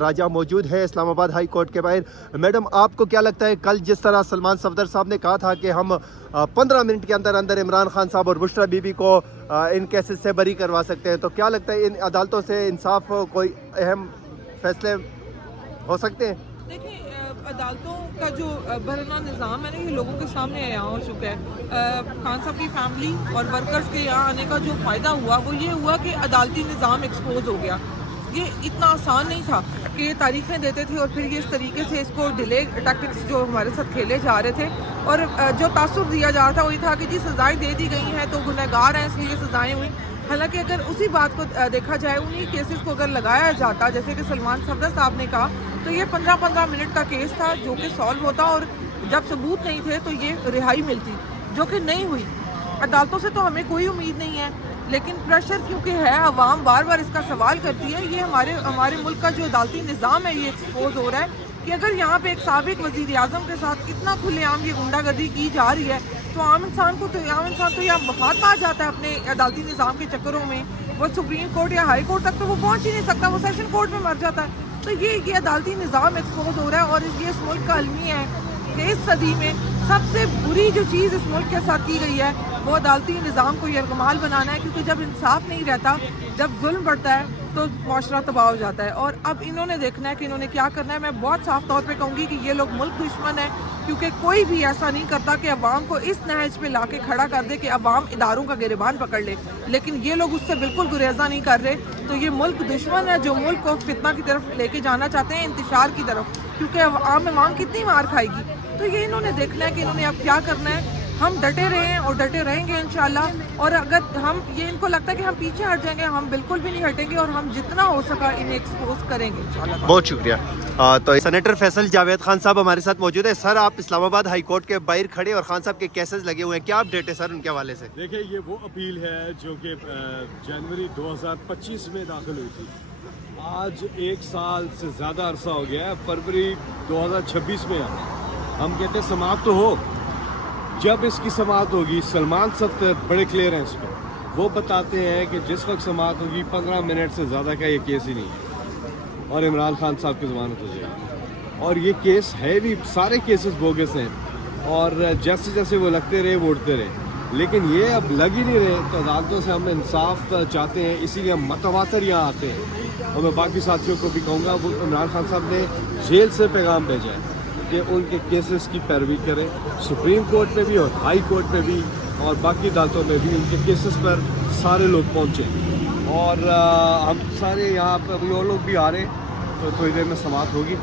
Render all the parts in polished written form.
راجہ موجود ہے اسلام آباد ہائی کورٹ کے باہر۔ میڈم، آپ کو کیا لگتا ہے کل جس طرح سلمان صفدر صاحب نے کہا تھا کہ ہم 15 منٹ کے اندر اندر عمران خان صاحب اور بشریٰ بی بی کو ان کیسز سے بری کروا سکتے ہیں، تو کیا لگتا ہے ان عدالتوں سے انصاف کوئی اہم فیصلے ہو سکتے ہیں؟ دیکھیں، عدالتوں کا جو برہنہ نظام ہے نا، یہ لوگوں کے سامنے عیاں ہو چکا ہے۔ خان صاحب کی فیملی اور ورکرز کے یہاں آنے کا جو فائدہ ہوا وہ یہ ہوا کہ عدالتی نظام ایکسپوز ہو گیا۔ یہ اتنا آسان نہیں تھا کہ یہ تاریخیں دیتے تھے اور پھر یہ اس طریقے سے اس کو ڈیلے ٹیکٹکس جو ہمارے ساتھ کھیلے جا رہے تھے، اور جو تاثر دیا جا رہا تھا وہی تھا کہ جی سزائیں دے دی گئی ہیں تو گنہگار ہیں اس لیے سزائیں ہوئیں۔ حالانکہ اگر اسی بات کو دیکھا جائے، انہی کیسز کو اگر لگایا جاتا جیسے کہ سلمان صفدر صاحب نے کہا، تو یہ 15 منٹ کا کیس تھا جو کہ سالو ہوتا، اور جب ثبوت نہیں تھے تو یہ رہائی ملتی، جو کہ نہیں ہوئی۔ عدالتوں سے تو ہمیں کوئی امید نہیں ہے، لیکن پریشر کیونکہ ہے، عوام بار بار اس کا سوال کرتی ہے۔ یہ ہمارے ملک کا جو عدالتی نظام ہے یہ ایکسپوز ہو رہا ہے کہ اگر یہاں پہ ایک سابق وزیر اعظم کے ساتھ اتنا کھلے عام یہ غنڈہ گردی کی جا رہی ہے، تو عام انسان تو یہ مفاد پا جاتا ہے اپنے عدالتی نظام کے چکروں میں۔ وہ سپریم کورٹ یا ہائی کورٹ تک تو وہ پہنچ ہی نہیں سکتا، وہ سیشن کورٹ میں مر جاتا ہے۔ تو یہ عدالتی نظام ایکسپوز ہو رہا ہے، اور یہ اس ملک کا المی ہے کہ اس صدی میں سب سے بری جو چیز اس ملک کے ساتھ کی گئی ہے وہ عدالتی نظام کو یرغمال بنانا ہے، کیونکہ جب انصاف نہیں رہتا، جب ظلم بڑھتا ہے تو معاشرہ تباہ ہو جاتا ہے۔ اور اب انہوں نے دیکھنا ہے کہ انہوں نے کیا کرنا ہے۔ میں بہت صاف طور پہ کہوں گی کہ یہ لوگ ملک دشمن ہیں، کیونکہ کوئی بھی ایسا نہیں کرتا کہ عوام کو اس نہج پہ لا کے کھڑا کر دے کہ عوام اداروں کا گریبان پکڑ لے، لیکن یہ لوگ اس سے بالکل گریزہ نہیں کر رہے۔ تو یہ ملک دشمن ہے جو ملک کو فتنہ کی طرف لے کے جانا چاہتے ہیں، انتشار کی طرف، کیونکہ عوام کتنی مار کھائے گی۔ تو یہ انہوں نے دیکھنا ہے کہ انہوں نے اب کیا کرنا ہے۔ ہم ڈٹے رہے ہیں اور ڈٹے رہیں گے انشاءاللہ، اور اگر ان کو لگتا ہے کہ ہم پیچھے ہٹ جائیں گے، ہم بالکل بھی نہیں ہٹیں گے، اور ہم جتنا ہو سکا انہیں ایکسپوز کریں گے انشاءاللہ۔ بہت شکریہ۔ تو سینیٹر فیصل جاوید خان صاحب ہمارے ساتھ موجود ہے۔ سر، آپ اسلام آباد ہائی کورٹ کے باہر کھڑے اور خان صاحب کے کیسز لگے ہوئے ہیں، کیا اپڈیٹ ہے سر ان کے حوالے سے؟ دیکھیں، یہ وہ اپیل ہے جو کہ جنوری 2025 میں داخل ہوئی تھی۔ آج 1 سال سے زیادہ عرصہ ہو گیا ہے، فروری 2026 میں ہم کہتے ہیں سماعت تو ہو۔ جب اس کی سماعت ہوگی، سلمان صفدر بڑے کلیئر ہیں اس پہ، وہ بتاتے ہیں کہ جس وقت سماعت ہوگی 15 منٹ سے زیادہ کا یہ کیس ہی نہیں ہے، اور عمران خان صاحب کی ضمانت ہو جائے گی۔ اور یہ کیس ہے بھی، سارے کیسز بوگس ہیں، اور جیسے جیسے وہ لگتے رہے وہ اٹھتے رہے، لیکن یہ اب لگ ہی نہیں رہے۔ تو عدالتوں سے ہم انصاف چاہتے ہیں، اسی لیے ہم متواتر یہاں آتے ہیں۔ اور میں باقی ساتھیوں کو بھی کہوں گا، وہ عمران خان صاحب نے جیل سے پیغام بھیجا ہے کہ ان کے کیسز کی پیروی کریں، سپریم کورٹ میں بھی اور ہائی کورٹ میں بھی اور باقی عدالتوں میں بھی ان کے کیسز پر سارے لوگ پہنچیں۔ اور ہم سارے یہاں پہ ابھی اور لوگ بھی آ رہے ہیں، تو تھوڑی دیر میں سماعت ہوگی۔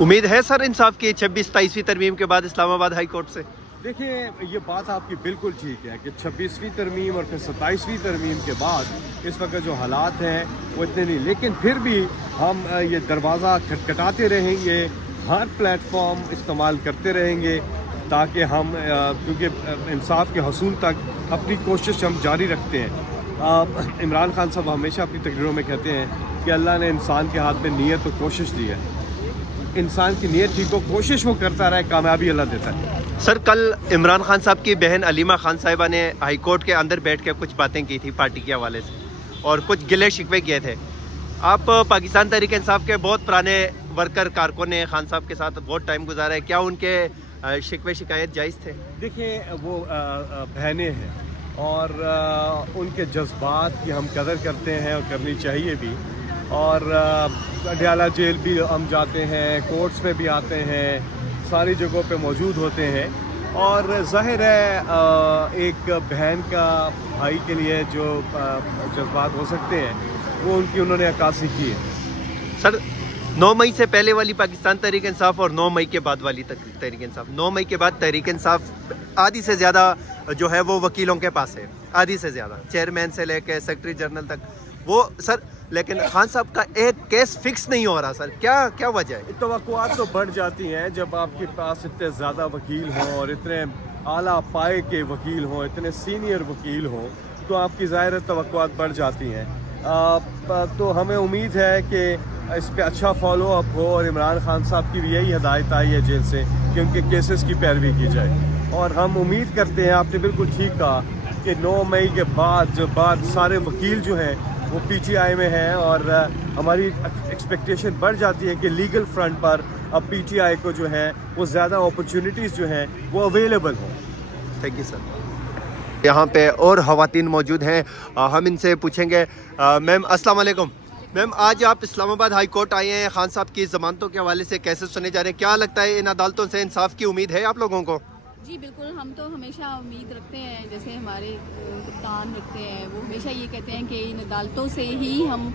امید ہے سر انصاف کی 26-27ویں ترمیم کے بعد اسلام آباد ہائی کورٹ سے؟ دیکھیں، یہ بات آپ کی بالکل ٹھیک ہے کہ 26ویں ترمیم اور پھر 27ویں ترمیم کے بعد اس وقت جو حالات ہیں وہ اتنے نہیں، لیکن پھر بھی ہم یہ دروازہ کھٹکھٹاتے رہیں گے، ہر پلیٹ فارم استعمال کرتے رہیں گے، تاکہ ہم کیونکہ انصاف کے حصول تک اپنی کوشش ہم جاری رکھتے ہیں۔ عمران خان صاحب ہمیشہ اپنی تقریروں میں کہتے ہیں کہ اللہ نے انسان کے ہاتھ میں نیت و کوشش دی ہے، انسان کی نیت ٹھیک ہو، کوشش وہ کرتا رہے، کامیابی اللہ دیتا ہے۔ سر، کل عمران خان صاحب کی بہن علیمہ خان صاحبہ نے ہائی کورٹ کے اندر بیٹھ کے کچھ باتیں کی تھی پارٹی کے حوالے سے، اور کچھ گلے شکوے کیے تھے۔ آپ پاکستان تحریک انصاف کے بہت پرانے ورکر کارکن نے خان صاحب کے ساتھ بہت ٹائم گزارا ہے، کیا ان کے شکوے شکایت جائز تھے؟ دیکھیں، وہ بہنیں ہیں اور ان کے جذبات کی ہم قدر کرتے ہیں اور کرنی چاہیے بھی، اور اڈیالہ جیل بھی ہم جاتے ہیں، کورٹس میں بھی آتے ہیں، ساری جگہوں پہ موجود ہوتے ہیں، اور ظاہر ہے ایک بہن کا بھائی کے لیے جو جذبات ہو سکتے ہیں وہ انہوں نے عکاسی کی ہے۔ سر، 9 مئی سے پہلے والی پاکستان تحریک انصاف اور 9 مئی کے بعد والی تحریک انصاف، 9 مئی کے بعد تحریک انصاف آدھی سے زیادہ جو ہے وہ وکیلوں کے پاس ہے، آدھی سے زیادہ، چیئرمین سے لے کے سیکرٹری جنرل تک وہ سر، لیکن خان صاحب کا ایک کیس فکس نہیں ہو رہا سر، کیا وجہ ہے؟ توقعات تو بڑھ جاتی ہیں جب آپ کے پاس اتنے زیادہ وکیل ہوں اور اتنے اعلیٰ پائے کے وکیل ہوں، اتنے سینئر وکیل ہوں، تو آپ کی ظاہر توقعات بڑھ جاتی ہیں۔ تو ہمیں امید ہے کہ اس پہ اچھا فالو اپ ہو، اور عمران خان صاحب کی بھی یہی ہدایت آئی ہے جیل سے کہ ان کے کیسز کی پیروی کی جائے، اور ہم امید کرتے ہیں، آپ نے بالکل ٹھیک کہا، کہ 9 مئی کے بعد سارے وکیل جو ہیں वो PTI में है, और हमारी एक्सपेक्टेशन बढ़ जाती है कि लीगल फ्रंट पर अब PTI को जो है वो ज़्यादा अपॉर्चुनिटीज़ जो हैं वो अवेलेबल हों। Thank you sir. यहाँ पे और ख़वातीन मौजूद हैं, हम इनसे पूछेंगे। मैम अस्सलाम वालेकुम। मैम, आज आप इस्लामाबाद हाई कोर्ट आए हैं, खान साहब की ज़मानतों के हवाले से कैसे सुने जा रहे हैं, क्या लगता है इन अदालतों से इंसाफ की उम्मीद है आप लोगों को? जी बिल्कुल, हम तो हमेशा उम्मीद रखते हैं, जैसे हमारे कप्तान रखते हैं, वो हमेशा ये कहते हैं कि इन अदालतों से ही हम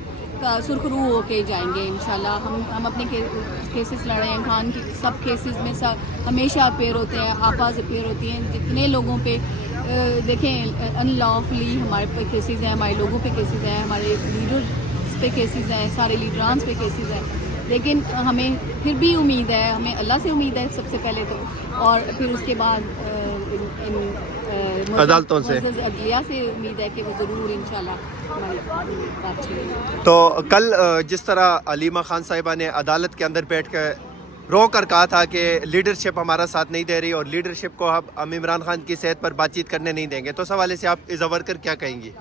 सुरखरू होके जाएंगे इंशाल्लाह। हम अपने केसेस लड़ रहे हैं, खान की सब केसेस में सब हमेशा अपेयर होते हैं, आपाज अपेयर होती हैं, जितने लोगों पे देखें अनलॉफुली हमारे पे केसेस हैं, हमारे लोगों पे केसेस हैं, हमारे लीडर्स पे केसेस हैं, सारे लीडरान्स पे केसेस हैं, लेकिन हमें फिर भी उम्मीद है, हमें अल्लाह से उम्मीद है सबसे पहले तो, और फिर उसके बाद अदालतों से, अदलिया से उम्मीद है कि वो ज़रूर इंशाल्लाह हमारी बात सुनेंगे। तो कल जिस तरह अलीमा खान साहिबा ने अदालत के अंदर बैठ कर रो कर कहा था कि लीडरशिप हमारा साथ नहीं दे रही और लीडरशिप को हम इमरान खान की सेहत पर बातचीत करने नहीं देंगे, तो इस हवाले से आप इज़ वर्कर क्या कहेंगी?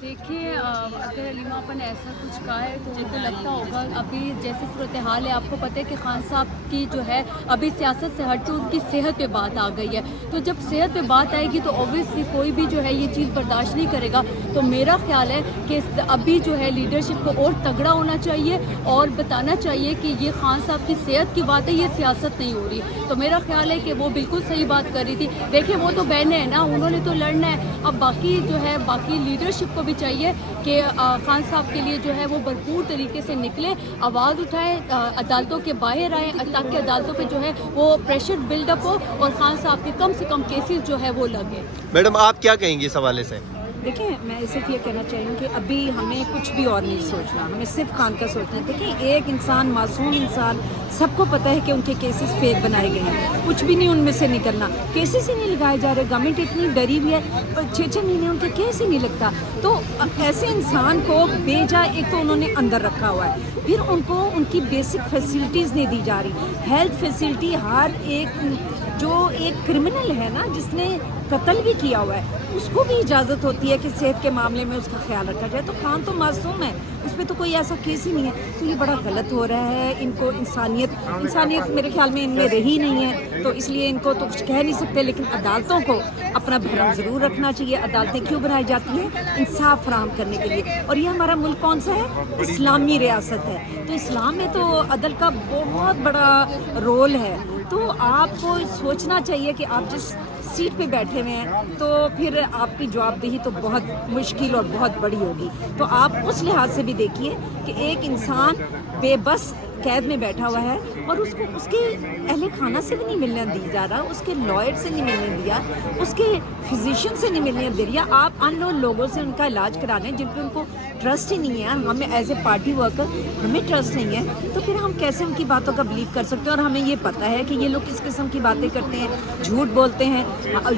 देखिए, अगर अलीमा अपन ऐसा कुछ कहा है तो मुझे लगता होगा अभी जैसे सूरत हाल है, आपको पता है कि खान साहब की जो है अभी सियासत से हट के उनकी सेहत पे बात आ गई है, तो जब सेहत पे बात आएगी तो ऑब्वियसली कोई भी जो है ये चीज़ बर्दाश्त नहीं करेगा। तो मेरा ख्याल है कि अभी जो है लीडरशिप को और तगड़ा होना चाहिए और बताना चाहिए कि ये खान साहब की सेहत की बात है, ये सियासत नहीं हो रही। तो मेरा ख्याल है कि वो बिल्कुल सही बात कर रही थी। देखिए, वो तो बहनें हैं ना, उन्होंने तो लड़ना है। अब बाकी जो है बाकी लीडरशिप को भी चाहिए कि खान साहब के लिए जो है वो भरपूर तरीके से निकले, आवाज़ उठाएं, अदालतों के बाहर आएँ, ताकि अदालतों पे जो है वो प्रेशर बिल्डअप हो और खान साहब के कम से कम केसेस जो है वो लगे। मैडम, आप क्या कहेंगी इस हवाले से? देखिए, मैं सिर्फ ये कहना चाहूँगी कि अभी हमें कुछ भी और नहीं सोचना, हमें सिर्फ खान का सोचना है। देखिए, एक इंसान, मासूम इंसान, सबको पता है कि उनके केसेस फेक बनाए गए हैं, कुछ भी नहीं उनमें से निकलना, केसेस ही नहीं लगाए जा रहे। गवर्नमेंट इतनी डरी हुई है, 6-6 महीने उनके केस ही नहीं लगता। तो ऐसे इंसान को बेजा एक तो उन्होंने अंदर रखा हुआ है, फिर उनको उनकी बेसिक फैसिलिटीज़ नहीं दी जा रही। हेल्थ फैसिलिटी, हर एक जो एक क्रिमिनल है ना, जिसने कत्ल भी किया हुआ है, उसको भी इजाज़त होती है कि सेहत के मामले में उसका ख्याल रखा जाए। तो खान तो मासूम है, उस पर तो कोई ऐसा केस ही नहीं है। तो ये बड़ा गलत हो रहा है। इनको इंसानियत मेरे ख्याल में इनमें रही नहीं है, तो इसलिए इनको तो कुछ कह नहीं सकते। लेकिन अदालतों को अपना भरम ज़रूर रखना चाहिए। अदालतें क्यों बनाई जाती हैं? इंसाफ फराहम करने के लिए। और ये हमारा मुल्क कौन सा है? इस्लामी रियासत है, तो इस्लाम में तो अदल का बहुत बड़ा रोल है। तो आपको सोचना चाहिए कि आप जिस सीट पे बैठे हुए हैं, तो फिर आपकी जवाबदेही तो बहुत मुश्किल और बहुत बड़ी होगी। तो आप उस लिहाज से भी देखिए कि एक इंसान बेबस कैद में बैठा हुआ है और उसको उसके अहले खाना से भी नहीं मिलने दी जा रहा, उसके लॉयर से नहीं मिलने दिया, उसके फिजिशियन से नहीं मिलने दे रहा। आप अननोन लोगों से उनका इलाज कराने जिन पे उनको ट्रस्ट ही नहीं है। हमें एज ए पार्टी वर्कर हमें ट्रस्ट नहीं है, तो फिर हम कैसे उनकी बातों का बिलीव कर सकते हैं? और हमें ये पता है कि ये लोग किस किस्म की बातें करते हैं, झूठ बोलते हैं,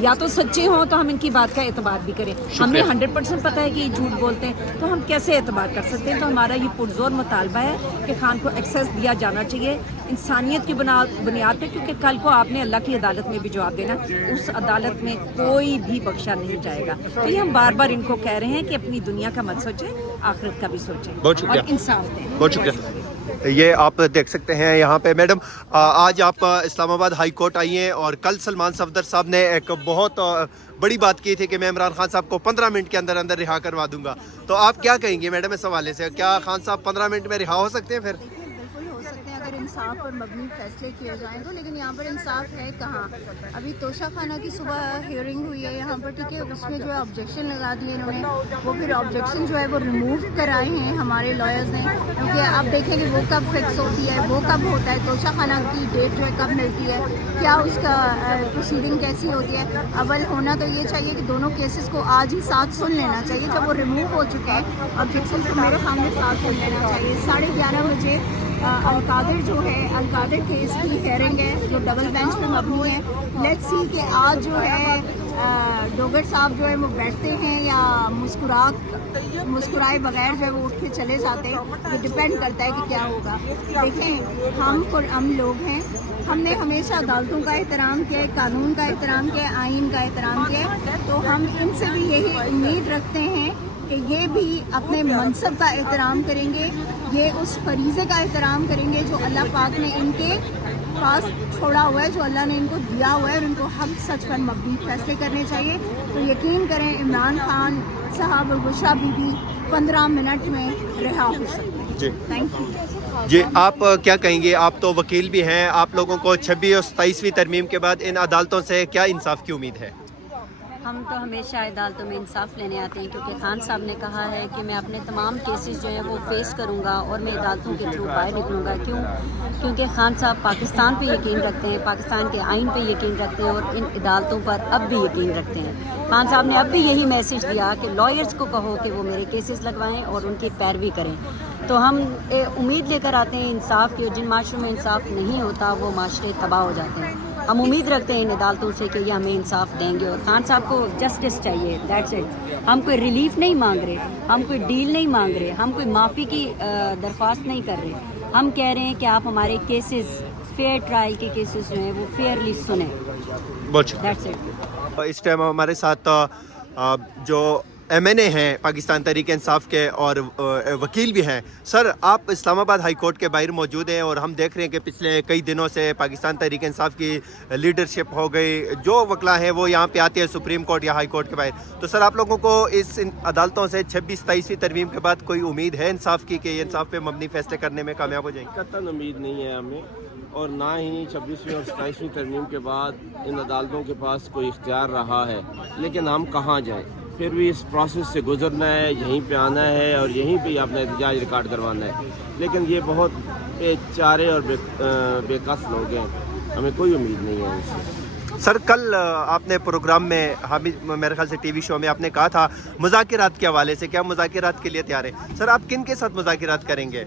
या तो सच्चे हों तो हम इनकी बात का एतबार भी करें। हमें 100% पता है कि ये झूठ बोलते हैं, तो हम कैसे एतबार कर सकते हैं? तो हमारा ये पुरजोर मुतालबा है कि खान को एक्सेस दिया जाना चाहिए इंसानियत की बुनियाद पे, क्योंकि कल को आपने अल्लाह की अदालत में भी जवाब देना, उस अदालत में कोई भी बख्शा नहीं जाएगा। तो ये हम बार बार इनको कह रहे हैं कि अपनी दुनिया का मत सोचें, आखिरत का भी सोचें और इंसाफ दें। बहुत शुक्रिया। ये आप देख सकते हैं यहाँ पे। मैडम, आज आप इस्लामाबाद हाई कोर्ट आई हैं और कल सलमान सफदर साहब ने एक बहुत बड़ी बात की थी कि मैं इमरान खान साहब को 15 मिनट के अंदर अंदर रिहा करवा दूंगा, तो आप क्या कहेंगे मैडम इस हवाले से? क्या खान साहब 15 मिनट में रिहा हो सकते हैं? फिर बिल्कुल हो सकते हैं अगर इंसाफ पर मबनी फैसले किए जाएँ तो, लेकिन यहाँ पर इंसाफ है कहाँ? अभी तोशा खाना की सुबह हियरिंग हुई है यहाँ पर, ठीक है, उसमें जो है ऑब्जेक्शन लगा दिए इन्होंने, वो फिर ऑब्जेक्शन जो है वो रिमूव कराए हैं हमारे लॉयर्स ने, क्योंकि आप देखेंगे वो कब फिक्स होती है, वो कब होता है, तोशा खाना की डेट जो है कब मिलती है, क्या उसका प्रोसीडिंग कैसी होती है। अव्वल होना तो ये चाहिए कि दोनों केसेस को आज ही साथ सुन लेना चाहिए, जब वो रिमूव हो चुके हैं ऑब्जेक्शन तो मेरे सामने साथ सुन लेना चाहिए। 11:30 बजे अलकादिर जो है, अलकादिर केस की हेयरिंग है जो डबल बेंच पे मबनी है। लेट्स सी कि आज जो है डोगर साहब जो है वो बैठते हैं या मुस्कुराए बगैर जो है वो उठ के चले जाते हैं, ये डिपेंड करता है कि क्या होगा। देखें, हम लोग हैं, हमने हमेशा अदालतों का एहतराम किया है, कानून का एहतराम किया है, आइन का एहतराम किया है, तो हम इनसे भी यही उम्मीद रखते हैं कि ये भी अपने मनसब का एहतराम करेंगे, ये उस फरीज़े का एहतराम करेंगे जो अल्लाह पाक ने इनके पास छोड़ा हुआ है, जो अल्लाह ने इनको दिया हुआ है, और इनको हक सच पर मबनी फैसले करने चाहिए। तो यकीन करें इमरान खान साहब और बुशरा बीबी 15 मिनट में रिहा हो सकते हैं। जी थैंक यू। जी, आप क्या कहेंगे? आप तो वकील भी हैं, आप लोगों को 26 और 27वीं तरमीम के बाद इन अदालतों से क्या इंसाफ की उम्मीद है? हम तो हमेशा अदालतों में इंसाफ लेने आते हैं, क्योंकि खान साहब ने कहा है कि मैं अपने तमाम केसेस जो है वो फेस करूंगा और मैं अदालतों के थ्रू बाहर निकलूंगा। क्योंकि खान साहब पाकिस्तान पे यकीन रखते हैं, पाकिस्तान के आइन पे यकीन रखते हैं और इन अदालतों पर अब भी यकीन रखते हैं। खान साहब ने अब भी यही मैसेज दिया कि लॉयर्स को कहो कि वो मेरे केसेस लगवाएं और उनकी पैरवी करें। तो हम उम्मीद लेकर आते हैं इंसाफ की, और जिन माशरों में इंसाफ नहीं होता वो माशरे तबाह हो जाते हैं। हम उम्मीद रखते हैं इन अदालतों से कि ये हमें इंसाफ देंगे, और खान साहब को जस्टिस चाहिए, दैट्स इट। हम कोई रिलीफ नहीं मांग रहे, हम कोई डील नहीं मांग रहे, हम कोई माफ़ी की दरख्वास्त नहीं कर रहे। हम कह रहे हैं कि आप हमारे केसेस, फेयर ट्रायल के केसेस जो हैं वो फेयरली सुने, दैट्स इट। इस टाइम हमारे साथ जो MNA हैं पाकिस्तान तहरीक इंसाफ के और वकील भी हैं। सर, आप इस्लामाबाद हाई कोर्ट के बाहर मौजूद हैं और हम देख रहे हैं कि पिछले कई दिनों से पाकिस्तान तहरीक इंसाफ की लीडरशिप हो गई, जो वकला हैं वो यहाँ पे आते हैं सुप्रीम कोर्ट या हाई कोर्ट के बाहर। तो सर, आप लोगों को इस अदालतों से 26-27वीं तरमीम के बाद कोई उम्मीद है इंसाफ की कि ये इंसाफ पे मबनी फैसले करने में कामयाब हो जाएंगे? कतई उम्मीद नहीं है हमें, और ना ही 26वीं और 27वीं तरमीम के बाद इन अदालतों के पास कोई इख्तियार रहा है। लेकिन हम कहाँ जाएँ? फिर भी इस प्रोसेस से गुजरना है, यहीं पे आना है और यहीं पे अपना एहतजाज रिकॉर्ड करवाना है। लेकिन ये बहुत बेचारे और बेकस लोग हैं, हमें कोई उम्मीद नहीं है इनसे। सर, कल आपने प्रोग्राम में, हामिद मेरे ख्याल से टीवी शो में आपने कहा था मुज़ाकिरात के हवाले से, क्या मुज़ाकिरात के लिए तैयार है? सर, आप किन के साथ मुज़ाकिरात करेंगे?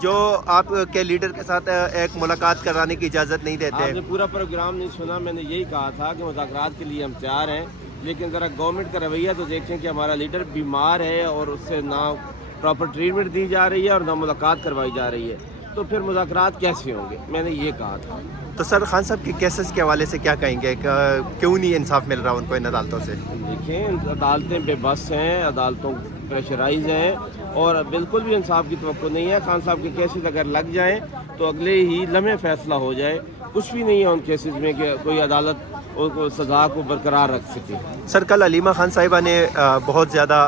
जो आपके लीडर के साथ एक मुलाकात कराने की इजाज़त नहीं देते? आपने पूरा प्रोग्राम नहीं सुना, मैंने यही कहा था कि मुज़ाकरात के लिए हम तैयार हैं, लेकिन ज़रा गवर्नमेंट का रवैया तो देखें कि हमारा लीडर बीमार है और उससे ना प्रॉपर ट्रीटमेंट दी जा रही है और ना मुलाकात करवाई जा रही है, तो फिर मुज़ाकरात कैसे होंगे? मैंने ये कहा था। तो सर, खान साहब के केसेस के हवाले से क्या कहेंगे? क्यों नहीं इंसाफ मिल रहा उनको इन अदालतों से? देखें, अदालतें बेबस हैं, अदालतों प्रेशराइज हैं और बिल्कुल भी इंसाफ की तवक्को नहीं है। खान साहब के केसेस अगर लग जाएं तो अगले ही लम्हे फैसला हो जाए। कुछ भी नहीं है उन केसेस में कि कोई अदालत उनको सज़ा को बरकरार रख सके। सर, कल अलीमा खान साहिबा ने बहुत ज़्यादा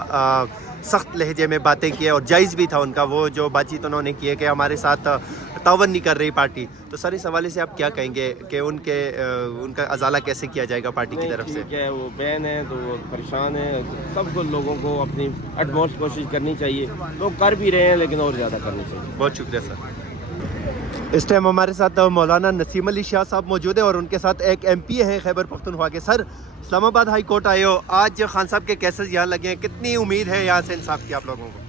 सख्त लहजे में बातें की और जायज़ भी था उनका वो जो बातचीत उन्होंने की है कि हमारे साथ तावन नहीं कर रही पार्टी। तो सर, इस हवाले से आप क्या कहेंगे कि उनका अजाला कैसे किया जाएगा पार्टी की तरफ से? ठीक है, वो बहन है तो वो परेशान है। सबको लोगों को अपनी अटमोस्ट कोशिश करनी चाहिए, लोग कर भी रहे हैं लेकिन और ज़्यादा करनी चाहिए। बहुत शुक्रिया सर। इस टाइम हमारे साथ मौलाना नसीम अली शाह साहब मौजूद है और उनके साथ एक MP हैं खैबर पख्तूनख्वा के। सर, इस्लामाबाद हाई कोर्ट आए हो, आज खान साहब के केसेस यहाँ लगे हैं, कितनी उम्मीद है यहाँ से इंसाफ की आप लोगों को?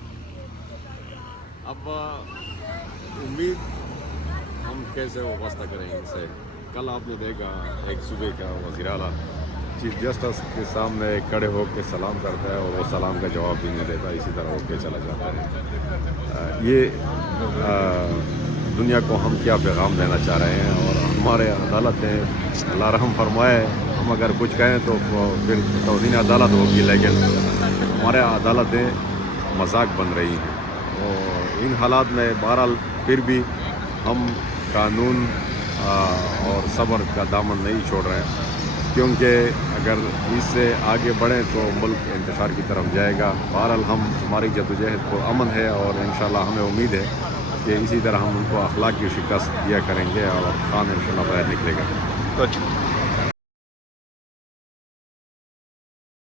अब उम्मीद हम कैसे वास्ता करेंगे इनसे? कल आपने देखा एक सूबे का वज़ीर आला चीफ जस्टिस के सामने खड़े होकर सलाम करता है और वो सलाम का जवाब भी नहीं देता, इसी तरह होकर चला जाता है। ये दुनिया को हम क्या पैगाम देना चाह रहे हैं? और हमारे अदालतें, अल्लाह रहम फरमाए, हम अगर कुछ कहें तो फिर तौहीन अदालत होगी, लेकिन हमारे अदालतें मजाक बन रही हैं। और इन हालात में बहरहाल फिर भी हम कानून और सब्र का दामन नहीं छोड़ रहे हैं, क्योंकि अगर इससे आगे बढ़ें तो मुल्क इंतशार की तरफ जाएगा। बहरहाल हमारी जद्दोजहद को अमन है और इंशाल्लाह हमें उम्मीद है कि इसी तरह हम उनको अखलाक की शिकस्त दिया करेंगे और खान इंशाल्लाह बाहर निकलेगा।